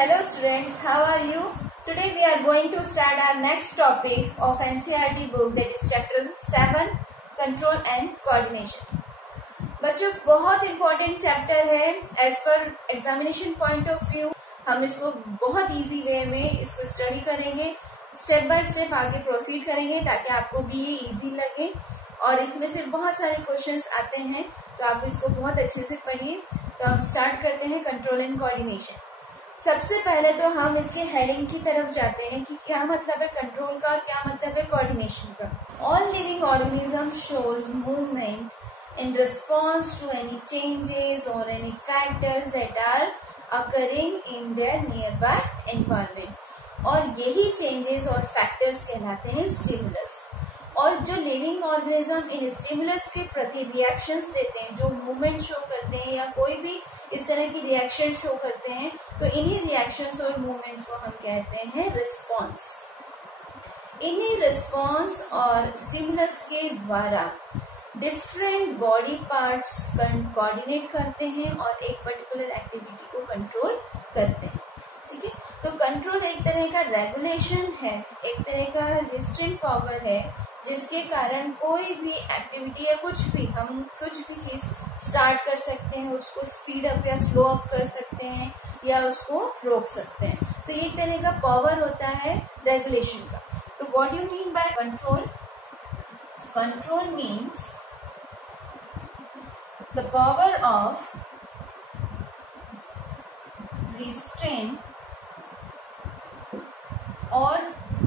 Hello students, how are you? Today we are going to start our next topic of NCERT book, that is chapter 7 Control and Coordination. बच्चों बहुत important chapter है as पर examination point of view. हम इसको बहुत easy way में इसको study करेंगे, स्टेप बाय स्टेप आगे प्रोसीड करेंगे ताकि आपको भी ये इजी लगे. और इसमें से बहुत सारे क्वेश्चंस आते हैं तो आप इसको बहुत अच्छे से पढ़िए. तो हम स्टार्ट करते हैं कंट्रोल एंड कोऑर्डिनेशन. सबसे पहले तो हम इसके हेडिंग की तरफ जाते हैं कि क्या मतलब है कंट्रोल का, क्या मतलब है कोऑर्डिनेशन का. All living organism shows movement in response to any changes or any factors that are occurring in their nearby environment. और यही changes और factors कहलाते हैं स्टिमुलस. और जो लिविंग ऑर्गेनिज्म इन स्टिमुलस के प्रति रिएक्शंस देते हैं, जो मूवमेंट शो करते हैं या कोई भी इस तरह की रिएक्शन शो करते हैं, तो इन्हीं रिएक्शंस और मूवमेंट्स को हम कहते हैं रिस्पॉन्स. इन्हीं रिस्पॉन्स और स्टिमुलस के द्वारा डिफरेंट बॉडी पार्ट्स कोऑर्डिनेट करते हैं और एक पर्टिकुलर एक्टिविटी को कंट्रोल करते हैं. ठीक है, तो कंट्रोल एक तरह का रेगुलेशन है, एक तरह का रिस्ट्रेंट पावर है, जिसके कारण कोई भी एक्टिविटी या हम कुछ भी चीज स्टार्ट कर सकते हैं, उसको स्पीड अप या स्लो अप कर सकते हैं या उसको रोक सकते हैं. तो ये एक तरह का पावर होता है रेगुलेशन का. तो what you mean by control? Control means the power of restraint or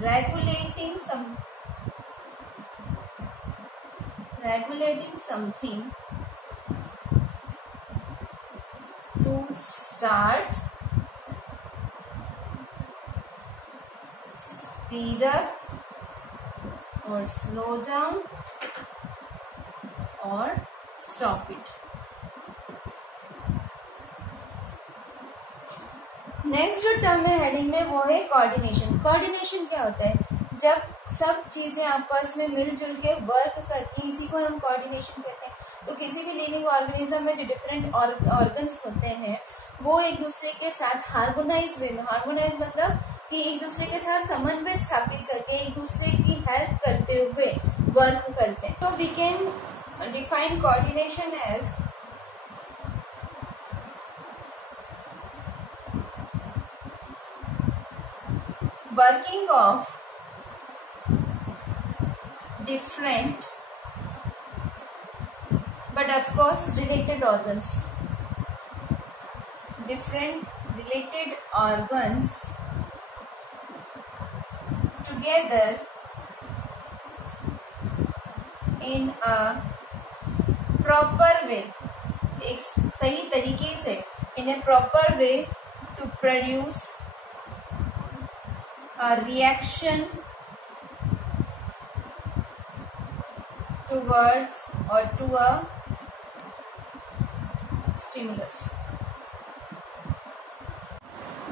regulating something to start, speed up or slow down or stop it. Next जो टर्म है हेडिंग में वो है कोऑर्डिनेशन. कोऑर्डिनेशन क्या होता है? जब सब चीजें आपस में मिलजुल के वर्क करती हैं, इसी को हम कोऑर्डिनेशन कहते हैं. तो किसी भी लिविंग ऑर्गेनिज्म में जो डिफरेंट ऑर्गन्स होते हैं वो एक दूसरे के साथ हार्मोनाइज वे में, हार्मोनाइज मतलब कि एक दूसरे के साथ समन्वय स्थापित करके एक दूसरे की हेल्प करते हुए वर्क करते हैं. तो we can define coordination as working of different but of course related organs, different related organs together in a proper way, एक सही तरीके से, in a proper way to produce a reaction towards or to a stimulus.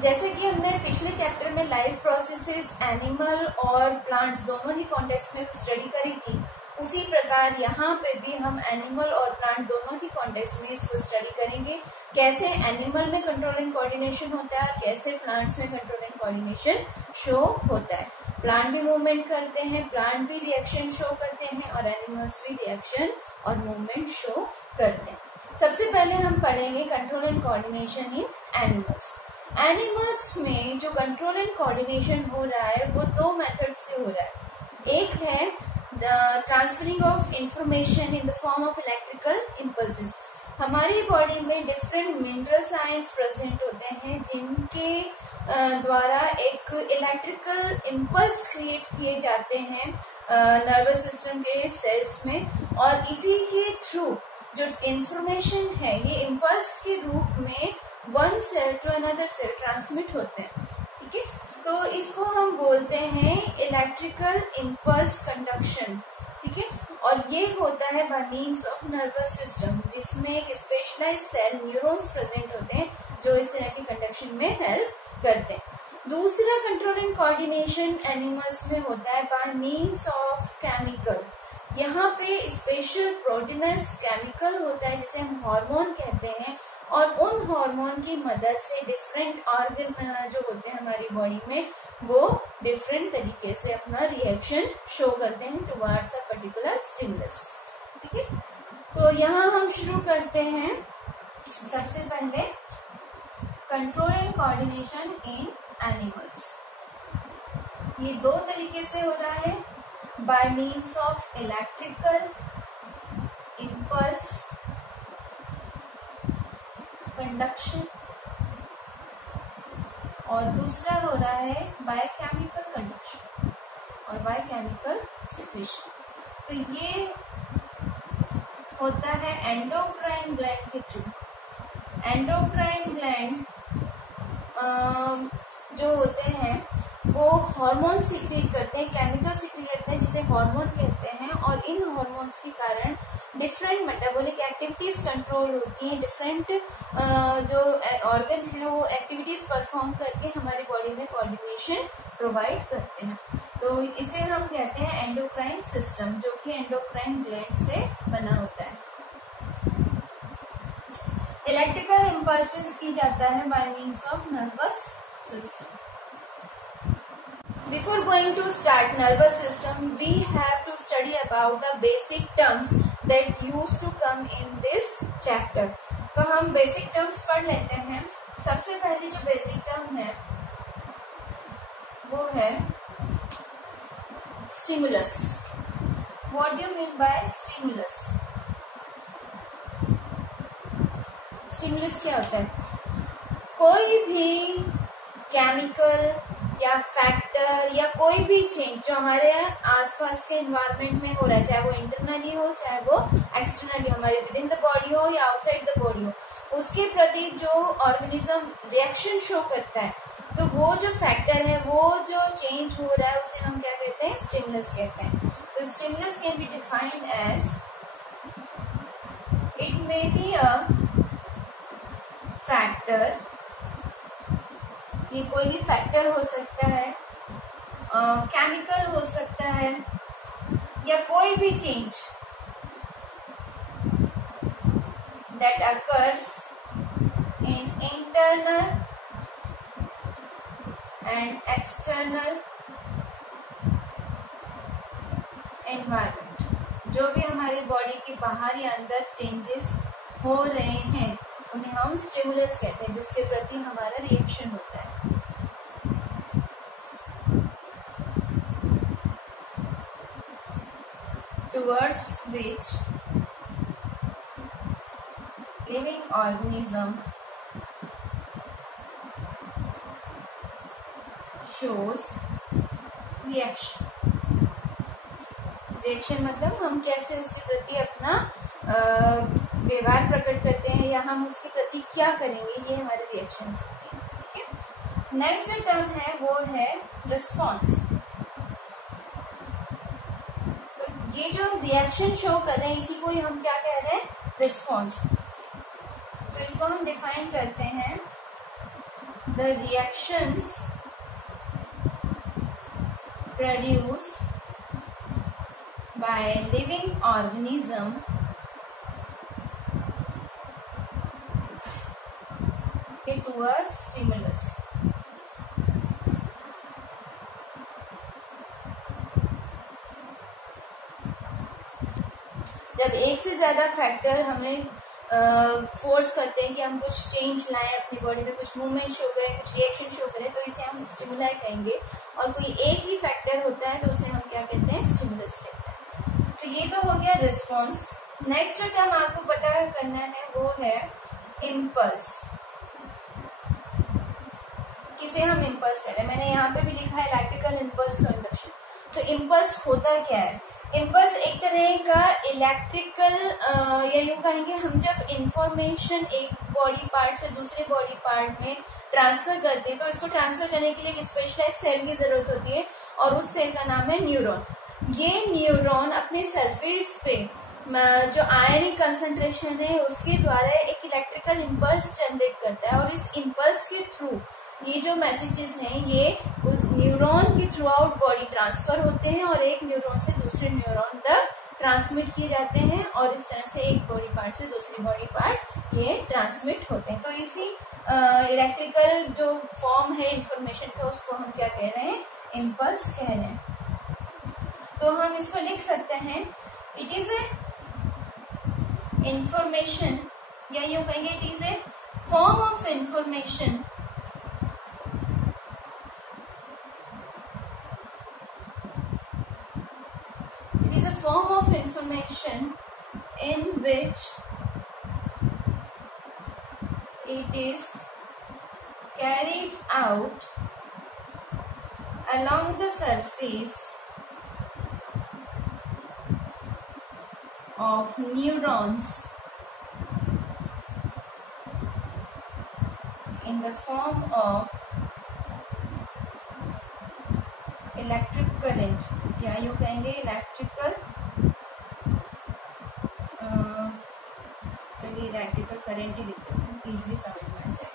जैसे कि हमने पिछले chapter में life processes animal और प्लांट्स दोनों ही कॉन्टेक्स्ट में स्टडी करी थी, उसी प्रकार यहाँ पे भी हम एनिमल और प्लांट दोनों ही कॉन्टेक्स्ट में इसको स्टडी करेंगे. कैसे एनिमल में कंट्रोल एंड कोऑर्डिनेशन होता है, कैसे प्लांट्स में कंट्रोल एंड कोऑर्डिनेशन शो होता है. प्लांट भी मूवमेंट करते हैं, प्लांट भी रिएक्शन शो करते हैं और एनिमल्स भी रिएक्शन और मूवमेंट शो करते हैं. सबसे पहले हम पढ़ेंगे control and coordination in animals. Animals में जो कंट्रोल एंड कोऑर्डिनेशन हो रहा है वो दो मेथड से हो रहा है. एक है the transferring of information in the form of electrical impulses. हमारी बॉडी में डिफरेंट मिनरल आयंस प्रेजेंट होते हैं जिनके द्वारा एक इलेक्ट्रिकल इम्पल्स क्रिएट किए जाते हैं नर्वस सिस्टम के सेल्स में, और इसी के थ्रू जो इंफॉर्मेशन है ये इम्पल्स के रूप में one cell to another cell transmit होते हैं. ठीक है, तो इसको हम बोलते हैं इलेक्ट्रिकल इम्पल्स कंडक्शन. ठीक है, और ये होता है bye means of nervous system, जिसमें एक स्पेशलाइज्ड सेल न्यूरॉन्स प्रेजेंट होते हैं जो इस तरह के कंडक्शन में हेल्प करते हैं. दूसरा कंट्रोल एंड कोऑर्डिनेशन एनिमल्स में होता है बाय मीन्स ऑफ केमिकल. यहाँ पे स्पेशल प्रोटीनस केमिकल होता है जिसे हम हार्मोन कहते हैं, और उन हार्मोन की मदद से डिफरेंट ऑर्गन जो होते हैं हमारी बॉडी में वो डिफरेंट तरीके से अपना रिएक्शन शो करते हैं टुवर्ड्स अ पर्टिकुलर स्टिमुलस। ठीक है, तो यहाँ हम शुरू करते हैं सबसे पहले control and coordination in animals. ये दो तरीके से हो रहा है, bye means of electrical impulse conduction, और दूसरा हो रहा है बाय केमिकल कंडक्शन और बाय केमिकल सिक्रीशन। तो ये होता है एंडोक्राइन ग्लैंड के थ्रू। एंडोक्राइन ग्लैंड जो होते हैं वो हार्मोन सिक्रीट करते हैं, केमिकल सिक्रीट करते हैं जिसे हार्मोन कहते हैं, और इन हार्मोन्स के कारण डिफरेंट मेटाबॉलिक एक्टिविटीज कंट्रोल होती हैं। डिफरेंट जो ऑर्गन है वो एक्टिविटीज परफॉर्म करके हमारी बॉडी में कोऑर्डिनेशन प्रोवाइड करते हैं। तो इसे हम कहते हैं एंडोक्राइन सिस्टम, जो कि एंडोक्राइन ग्लैंड से बना होता है। इलेक्ट्रिकल इम्पल्सेस की जाता है bye means of nervous system. Before going to start nervous system, we have to study about the basic terms that used to come in this chapter. तो हम basic terms पढ़ लेते हैं। सबसे पहली जो basic term है वो है stimulus. What do you mean by stimulus? Stimulus क्या होता है? कोई भी केमिकल या फैक्टर या कोई भी चेंज जो हमारे आसपास के एनवायरनमेंट में हो रहा है, चाहे वो इंटरनली हो चाहे वो एक्सटर्नली, हमारे विद इन द बॉडी हो या आउटसाइड द बॉडी हो, उसके प्रति जो ऑर्गेनिज्म रिएक्शन शो करता है, तो वो जो फैक्टर है, वो जो चेंज हो रहा है, उसे हम क्या कहते हैं? स्टिमुलस कहते हैं। तो stimulus can be defined as it may be a factor, ये कोई भी फैक्टर हो सकता है, केमिकल हो सकता है, या कोई भी change that occurs in internal and external environment. जो भी हमारी बॉडी के बाहर या अंदर चेंजेस हो रहे हैं उन्हें हम स्टिमुलस कहते हैं, जिसके प्रति हमारा रिएक्शन होता है। Towards which living organism shows reaction. Reaction मतलब हम कैसे उसके प्रति अपना व्यवहार प्रकट करते हैं या हम उसके प्रति क्या करेंगे, ये हमारे रिएक्शंस होते हैं। ठीक है, नेक्स्ट जो टर्म है वो है रिस्पॉन्स। तो ये जो हम रिएक्शन शो कर रहे हैं इसी को ही हम क्या कह रहे हैं? रिस्पॉन्स। तो इसको हम डिफाइन करते हैं, the reactions produce by living organism towards stimulus. जब एक से ज्यादा फैक्टर हमें फोर्स करते हैं कि हम कुछ चेंज लाएं अपनी बॉडी में, कुछ मूवमेंट शो करें, कुछ रिएक्शन शो करें, तो इसे हम स्टिमुलाई कहेंगे। और कोई एक ही फैक्टर होता है तो उसे हम क्या कहते हैं? स्टिमुलस कहते हैं। तो ये तो हो गया रिस्पॉन्स। नेक्स्ट जो टर्म आपको पता करना है वो है इम्पल्स। किसे हम इम्पल्स कह रहे हैं? मैंने यहाँ पे भी लिखा है इलेक्ट्रिकल इम्पल्स कंडक्शन। तो इम्पल्स होता क्या है? इम्पल्स एक तरह का इलेक्ट्रिकल या यूं कहेंगे हम जब इंफॉर्मेशन एक बॉडी पार्ट से दूसरे बॉडी पार्ट में ट्रांसफर करते हैं तो इसको ट्रांसफर करने के लिए एक स्पेशलाइज्ड सेल की जरूरत होती है और उस सेल का नाम है न्यूरॉन। ये न्यूरॉन अपने सरफेस पे जो आयनिक कंसंट्रेशन है उसके द्वारा एक इलेक्ट्रिकल इम्पल्स जनरेट करता है, और इस इम्पल्स के थ्रू ये जो मैसेजेस हैं ये उस न्यूरॉन के थ्रू आउट बॉडी ट्रांसफर होते हैं और एक न्यूरॉन से दूसरे न्यूरॉन तक ट्रांसमिट किए जाते हैं और इस तरह से एक बॉडी पार्ट से दूसरी बॉडी पार्ट ये ट्रांसमिट होते हैं। तो इसी इलेक्ट्रिकल जो फॉर्म है इंफॉर्मेशन का उसको हम क्या कह रहे हैं, इम्पल्स कह रहे हैं। तो हम इसको लिख सकते हैं, इट इज ए इंफॉर्मेशन, या यूं कहेंगे it is a form of information form of information in which it is carried out along the surface of neurons in the form of electric current, या यूँ कहेंगे इलेक्ट्रिकल, चलिए electrical current ही लिख देते हैं, इजीली समझ में आ जाए।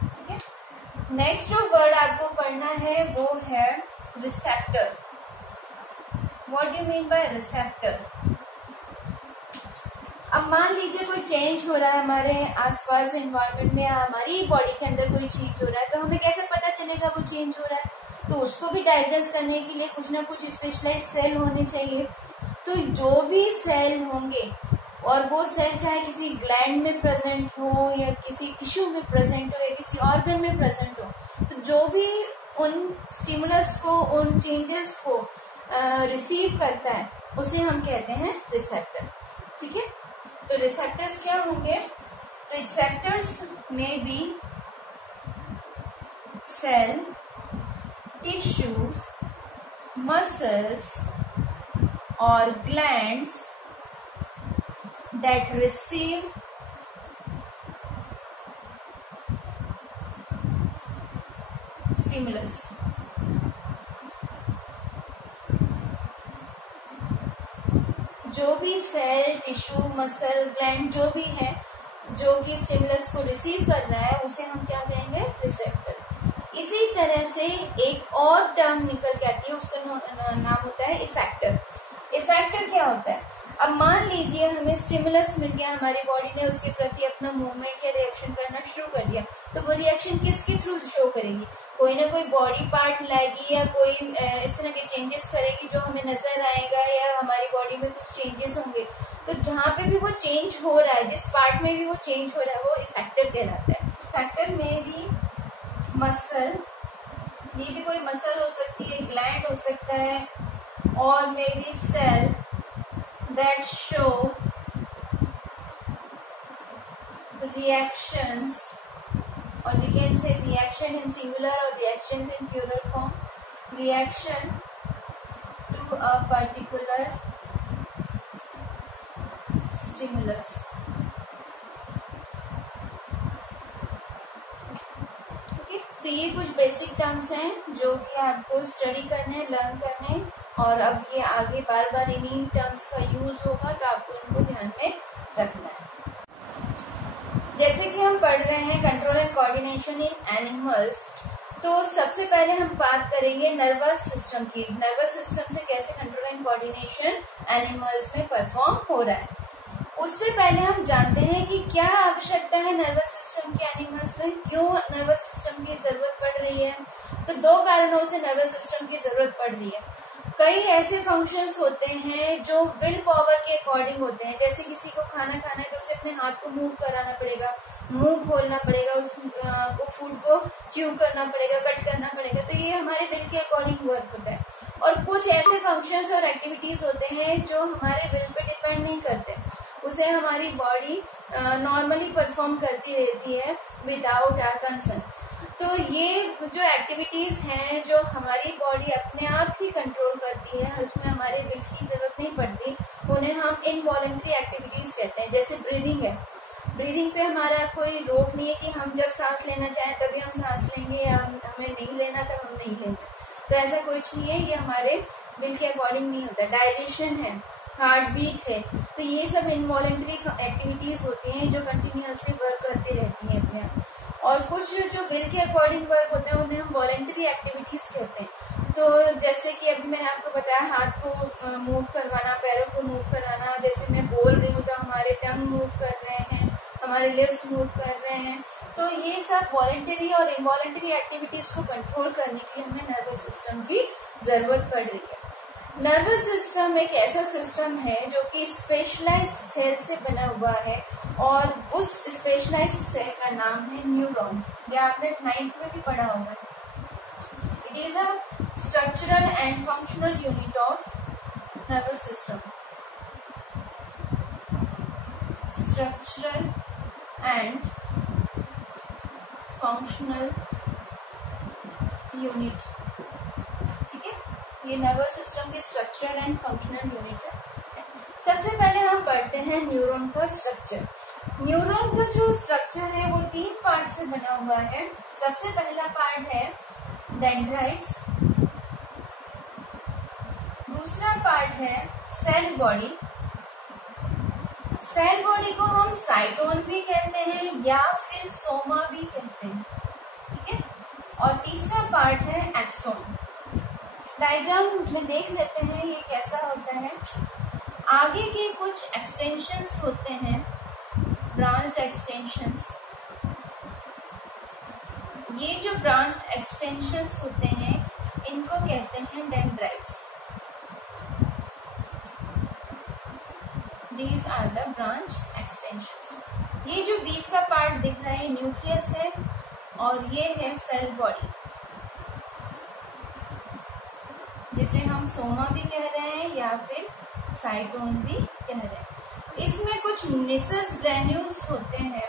ठीक है, नेक्स्ट जो वर्ड आपको पढ़ना है वो है receptor. What do you mean by receptor? अब मान लीजिए कोई चेंज हो रहा है हमारे आसपास एनवायरनमेंट में, हमारी बॉडी के अंदर कोई चेंज हो रहा है, तो हमें कैसे पता चलेगा वो चेंज हो रहा है? तो उसको भी डायग्नोस करने के लिए कुछ ना कुछ स्पेशलाइज सेल होने चाहिए। तो जो भी सेल होंगे, और वो सेल चाहे किसी ग्लैंड में प्रेजेंट हो या किसी टिश्यू में प्रेजेंट हो या किसी ऑर्गन में प्रेजेंट हो, तो जो भी उन स्टिमुलस को, उन चेंजेस को रिसीव करता है उसे हम कहते हैं रिसेप्टर। ठीक है, तो रिसेप्टर्स क्या होंगे? रिसेप्टर्स में be cell, tissues, muscles or glands that receive stimulus. जो भी सेल, टिश्यू, मसल, ग्लैंड जो भी है जो कि स्टिमुलस को रिसीव कर रहा है उसे हम क्या कहेंगे? रिसेप्टर। इसी तरह से एक और टर्म निकल के आती है, उसका नाम होता है इफेक्टर। इफेक्टर क्या होता है? अब मान लीजिए हमें स्टिमुलस मिल गया, हमारी बॉडी ने उसके प्रति अपना मूवमेंट या रिएक्शन करना शुरू कर दिया, तो वो रिएक्शन किसके थ्रू शो करेगी? कोई ना कोई बॉडी पार्ट लाएगी या कोई इस तरह के चेंजेस करेगी जो हमें नजर आएगा, या हमारी बॉडी में कुछ चेंजेस होंगे। तो जहाँ पे भी वो चेंज हो रहा है, जिस पार्ट में भी वो चेंज हो रहा है, वो इफेक्टर कहलाता है। इफेक्टर में भी मसल, ये भी कोई मसल हो सकती है, ग्लैंड हो सकता है, और may be cell that show reactions, or we can say reaction in singular or reactions in plural form, reaction to a particular stimulus. तो ये कुछ बेसिक टर्म्स हैं जो कि आपको स्टडी करने, लर्न करने, और अब ये आगे बार बार इन्हीं टर्म्स का यूज होगा, तो आपको इनको ध्यान में रखना है। जैसे कि हम पढ़ रहे हैं control and coordination in animals, तो सबसे पहले हम बात करेंगे नर्वस सिस्टम की। नर्वस सिस्टम से कैसे कंट्रोल एंड कोऑर्डिनेशन एनिमल्स में परफॉर्म हो रहा है। उससे पहले हम जानते हैं कि क्या आवश्यकता है नर्वस सिस्टम के एनिमल्स में, क्यों नर्वस सिस्टम की जरूरत पड़ रही है। तो दो कारणों से नर्वस सिस्टम की जरूरत पड़ रही है। कई ऐसे फंक्शंस होते हैं जो विल पावर के अकॉर्डिंग होते हैं, जैसे किसी को खाना खाना है तो उसे अपने हाथ को मूव कराना पड़ेगा, मुंह खोलना पड़ेगा, उसको फूड को च्यू करना पड़ेगा, कट करना पड़ेगा, तो ये हमारे विल के अकॉर्डिंग वर्क होता है। और कुछ ऐसे फंक्शंस और एक्टिविटीज होते हैं जो हमारे विल पे डिपेंड नहीं करते, उसे हमारी बॉडी नॉर्मली परफॉर्म करती रहती है विदाउट आवर कंसर्न। तो ये जो एक्टिविटीज हैं जो हमारी बॉडी अपने आप ही कंट्रोल करती है, उसमें हमारे विल की जरूरत नहीं पड़ती, उन्हें हम इनवॉलंटरी एक्टिविटीज कहते हैं। जैसे ब्रीदिंग है, ब्रीदिंग पे हमारा कोई रोक नहीं है कि हम जब सांस लेना चाहें तभी हम सांस लेंगे, या हमें नहीं लेना तब हम नहीं लेंगे, तो ऐसा कुछ नहीं है, ये हमारे विल के अकॉर्डिंग नहीं होता। डाइजेशन है, हार्ट बीट है, तो ये सब इनवॉलंटरी एक्टिविटीज होती हैं जो कंटिन्यूअसली वर्क करती रहती हैं अपने आप। और कुछ जो विल के अकॉर्डिंग वर्क होते हैं उन्हें हम वॉलंटरी एक्टिविटीज कहते हैं। तो जैसे कि अभी मैंने आपको बताया हाथ को मूव करवाना, पैरों को मूव कराना, जैसे मैं बोल रही हूँ तो हमारे टंग मूव कर रहे हैं, हमारे लिप्स मूव कर रहे हैं। तो ये सब वॉलेंटरी और इनवॉलेंटरी एक्टिविटीज को कंट्रोल करने के लिए हमें नर्वस सिस्टम की जरूरत पड़ रही है। नर्वस सिस्टम एक ऐसा सिस्टम है जो कि स्पेशलाइज्ड सेल से बना हुआ है और उस स्पेशलाइज्ड सेल का नाम है न्यूरॉन। ये आपने 9th में भी पढ़ा होगा। It is a structural and functional unit of nervous system. Structural and functional unit, ठीक है। ये नर्वस सिस्टम की स्ट्रक्चरल एंड फंक्शनल यूनिट है। सबसे पहले हम पढ़ते हैं न्यूरॉन का स्ट्रक्चर। न्यूरॉन का जो स्ट्रक्चर है वो 3 पार्ट से बना हुआ है। सबसे पहला पार्ट है डेंड्राइट्स, दूसरा पार्ट है सेल बॉडी। सेल बॉडी को हम साइटोन भी कहते हैं या फिर सोमा भी कहते हैं, ठीक है। और तीसरा पार्ट है एक्सोन। डायग्राम में देख लेते हैं ये कैसा होता है। आगे के कुछ एक्सटेंशंस होते हैं, ब्रांच्ड एक्सटेंशंस। ये जो ब्रांच्ड एक्सटेंशंस होते हैं इनको कहते हैं dendrites. These are the branch extensions। ये जो बीच का पार्ट दिख रहा है न्यूक्लियस है और ये है सेल बॉडी, जिसे हम सोमा भी कह रहे हैं या फिर साइटोन भी कह रहे हैं। इसमें कुछ निसस ग्रैन्यूल्स होते हैं।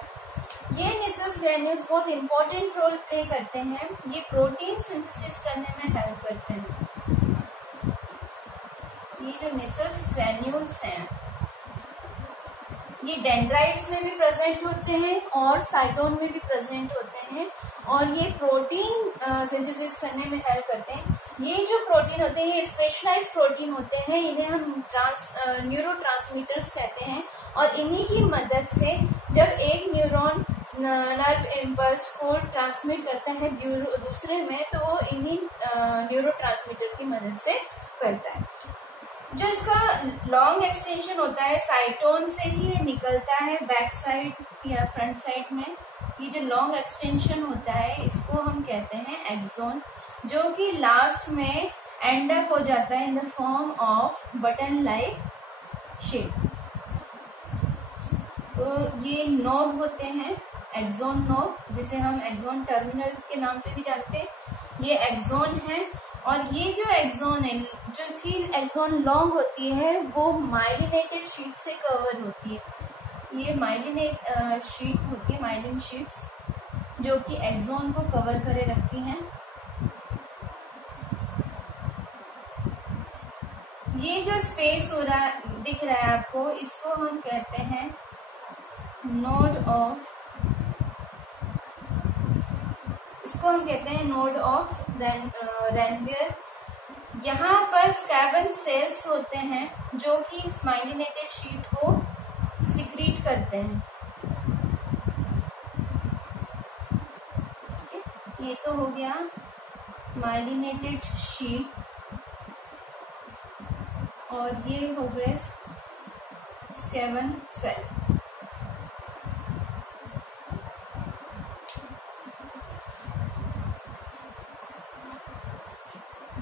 ये निसस ग्रैन्यूल्स बहुत इंपॉर्टेंट रोल प्ले करते हैं। ये प्रोटीन सिंथेसिस करने में हेल्प करते हैं। ये जो निसस ग्रैन्यूल्स हैं ये डेंड्राइट्स में भी प्रेजेंट होते हैं और साइटोन में भी प्रेजेंट होते हैं और ये प्रोटीन सिंथेसिस करने में हेल्प करते हैं। ये जो प्रोटीन होते हैं ये स्पेशलाइज्ड प्रोटीन होते हैं, इन्हें हम न्यूरोट्रांसमीटर्स कहते हैं और इन्हीं की मदद से जब एक न्यूरॉन नर्व इम्पल्स को ट्रांसमिट करता है दूसरे में तो वो इन्हीं न्यूरोट्रांसमीटर की मदद से करता है। जो इसका लॉन्ग एक्सटेंशन होता है साइटोन से ही ये निकलता है बैक साइड या फ्रंट साइड में। ये जो लॉन्ग एक्सटेंशन होता है इसको हम कहते हैं एक्सोन, जो कि लास्ट में एंड अप हो जाता है in the form off button like shape. तो ये नोब होते हैं, एक्सोन नोब, जिसे हम एक्सोन टर्मिनल के नाम से भी जानते हैं। ये एक्सोन है और ये जो एक्सोन है, जो इसकी एक्सोन लॉन्ग होती है वो माइलिनेटेड शीट से कवर होती है। ये माइलिनेट शीट होती है, माइलिन शीट्स, जो कि एक्सोन को कवर करे रखती हैं। ये जो स्पेस हो रहा दिख रहा है आपको, इसको हम कहते हैं नोड ऑफ रैनवियर। यहाँ पर स्कैबन सेल्स होते हैं जो कि इस माइलिनेटेड शीट को सिक्रीट करते हैं, ठीक है। ये तो हो गया माइलिनेटेड शीट और ये हो गए स्कैबन cell.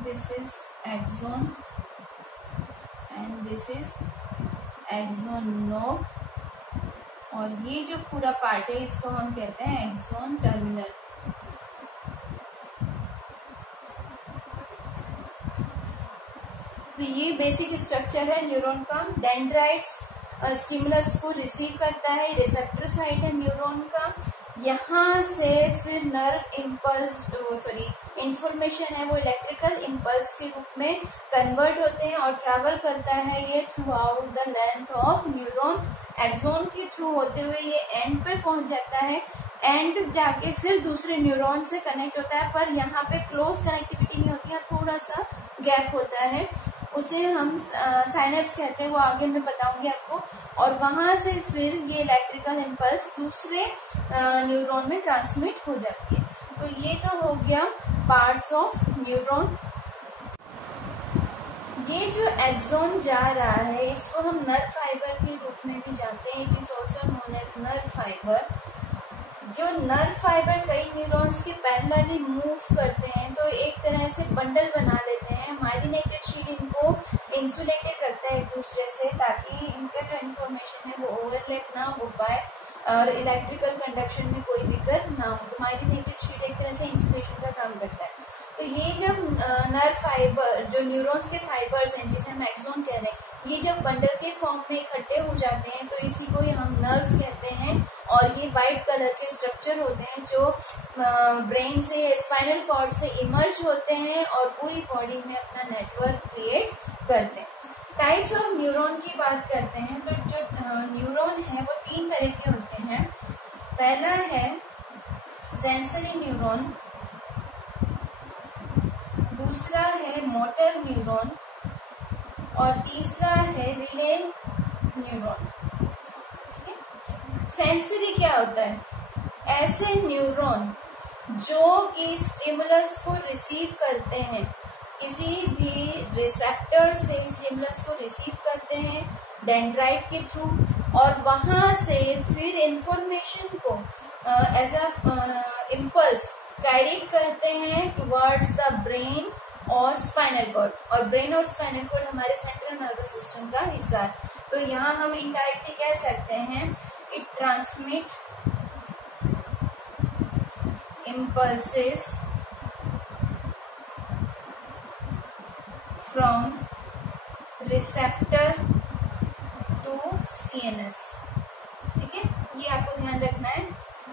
This is axon and this is axon node और ये जो पूरा पार्ट है इसको हम कहते हैं एक्सोन टर्मिनल। तो ये बेसिक स्ट्रक्चर है न्यूरॉन का। डेंड्राइट्स स्टिमुलस को रिसीव करता है, रिसेप्टर साइट है न्यूरॉन का। यहाँ से फिर नर्व इम्पल्स इंफॉर्मेशन है वो इलेक्ट्रिकल इम्पल्स के रूप में कन्वर्ट होते हैं और ट्रैवल करता है ये throughout the length of neuron. Axon के थ्रू होते हुए ये एंड पे पहुंच जाता है, एंड जाके फिर दूसरे न्यूरॉन से कनेक्ट होता है, पर यहाँ पे क्लोज कनेक्टिविटी नहीं होती है, थोड़ा सा गैप होता है, उसे हम साइनेप्स कहते हैं, वो आगे मैं बताऊंगी आपको। और वहां से फिर ये इलेक्ट्रिकल इम्पल्स दूसरे न्यूरॉन में ट्रांसमिट हो जाती है। तो ये तो हो गया पार्ट्स ऑफ न्यूरॉन। ये जो एक्सोन जा रहा है इसको हम नर्व फाइबर के रूप में भी जानते हैं। It is also known as nerve fibre. जो नर्व फाइबर कई न्यूरॉन्स के पैरेलली मूव करते हैं तो एक तरह से बंडल बना लेते हैं। माइलिनेटेड शीट इनको इंसुलेटेड रखता है एक दूसरे से, ताकि इनका जो इन्फॉर्मेशन है वो ओवरलैप ना हो पाए और इलेक्ट्रिकल कंडक्शन में कोई दिक्कत ना हो। तो माइलिनेटेड शीट एक तरह से इंसुलेशन का काम करता है। तो ये जब नर्व फाइबर जो न्यूरॉन्स के फाइबर्स हैं जिसे हम एक्सोन कह रहे हैं, ये जब बंडल के फॉर्म में इकट्ठे हो जाते हैं तो इसी को ही हम नर्व्स कहते हैं। और ये वाइट कलर के स्ट्रक्चर होते हैं जो ब्रेन से या स्पाइनल कॉर्ड से इमर्ज होते हैं और पूरी बॉडी में अपना नेटवर्क क्रिएट करते हैं। टाइप्स ऑफ न्यूरॉन की बात करते हैं तो जो न्यूरॉन है वो 3 तरह के होते हैं। पहला है सेंसरी न्यूरॉन, दूसरा है मोटर न्यूरॉन और तीसरा है रिले न्यूरॉन। ठीक है। सेंसरी क्या होता है? ऐसे न्यूरॉन जो कि स्टिमुलस को रिसीव करते हैं, किसी भी रिसेप्टर से स्टिमुलस को रिसीव करते हैं डेंड्राइट के थ्रू, और वहां से फिर इंफॉर्मेशन को एज अ इम्पल्स कैरी करते हैं टुवर्ड्स द ब्रेन और स्पाइनल कॉर्ड। और ब्रेन और स्पाइनल कॉर्ड हमारे सेंट्रल नर्वस सिस्टम का हिस्सा है। तो यहाँ हम इनडायरेक्टली कह सकते हैं it transmit impulses from receptor to CNS. ठीक है, ये आपको ध्यान रखना है।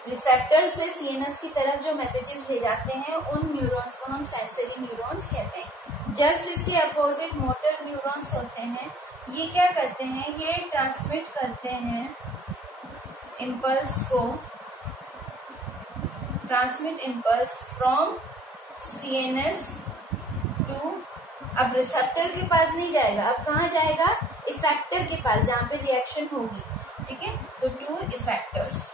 रिसेप्टर से सीएनएस की तरफ जो मैसेजेस ले जाते हैं उन न्यूरॉन्स को हम सेंसरी न्यूरॉन्स कहते हैं। जस्ट इसके अपोजिट मोटर न्यूरॉन्स होते हैं। ये क्या करते हैं? ये ट्रांसमिट करते हैं इम्पल्स को, transmit impulse from CNS to, अब रिसेप्टर के पास नहीं जाएगा, अब कहाँ जाएगा? इफेक्टर के पास, जहाँ पे रिएक्शन होगी। ठीक है, तो टू इफेक्टर्स।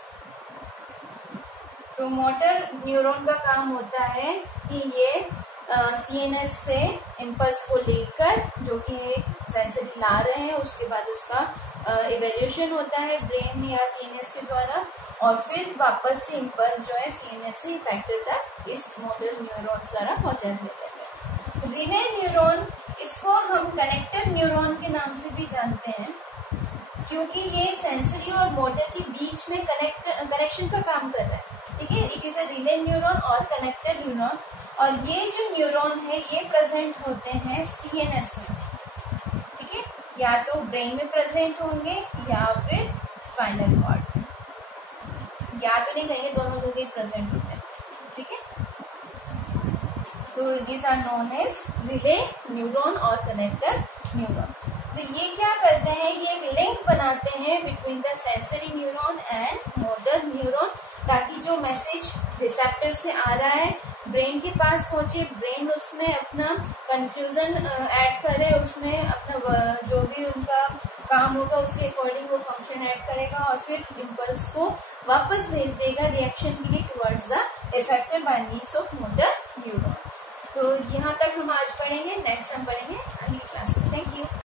तो मोटर न्यूरॉन का काम होता है कि ये सीएनएस से इम्पल्स को लेकर, जो कि एक सेंसरी ला रहे हैं, उसके बाद उसका इवेल्यूशन होता है ब्रेन या सीएनएस के द्वारा, और फिर वापस से इम्पल्स जो है सीएनएस से इफेक्टर तक इस मोटर न्यूरॉन्स द्वारा पहुंचा दिया जाता है। रिले न्यूरॉन, इसको हम कनेक्टर न्यूरॉन के नाम से भी जानते हैं, क्योंकि ये सेंसरी और मोटर के बीच में कनेक्शन का काम कर रहा है। ठीक है, it is a relay neuron और कनेक्टर न्यूरॉन। और ये जो न्यूरॉन है ये प्रेजेंट होते हैं सीएनएस में। ठीक है, या तो ब्रेन में प्रेजेंट होंगे या फिर स्पाइनल कॉर्ड, या तो नहीं कहेंगे, दोनों जगह प्रेजेंट होते हैं। ठीक है, तो this are known as relay neuron और कनेक्टर न्यूरॉन। तो ये क्या करते हैं? ये लिंक बनाते हैं between the sensory neuron and motor neuron, ताकि जो मैसेज रिसेप्टर से आ रहा है ब्रेन के पास पहुंचे, ब्रेन उसमें अपना कंक्लूजन ऐड करे, उसमें अपना जो भी उनका काम होगा उसके अकॉर्डिंग वो फंक्शन ऐड करेगा और फिर इम्पल्स को वापस भेज देगा रिएक्शन के लिए towards the effector bye means of motor neuron. तो यहाँ तक हम आज पढ़ेंगे, नेक्स्ट हम पढ़ेंगे अगली क्लास में। Thank you.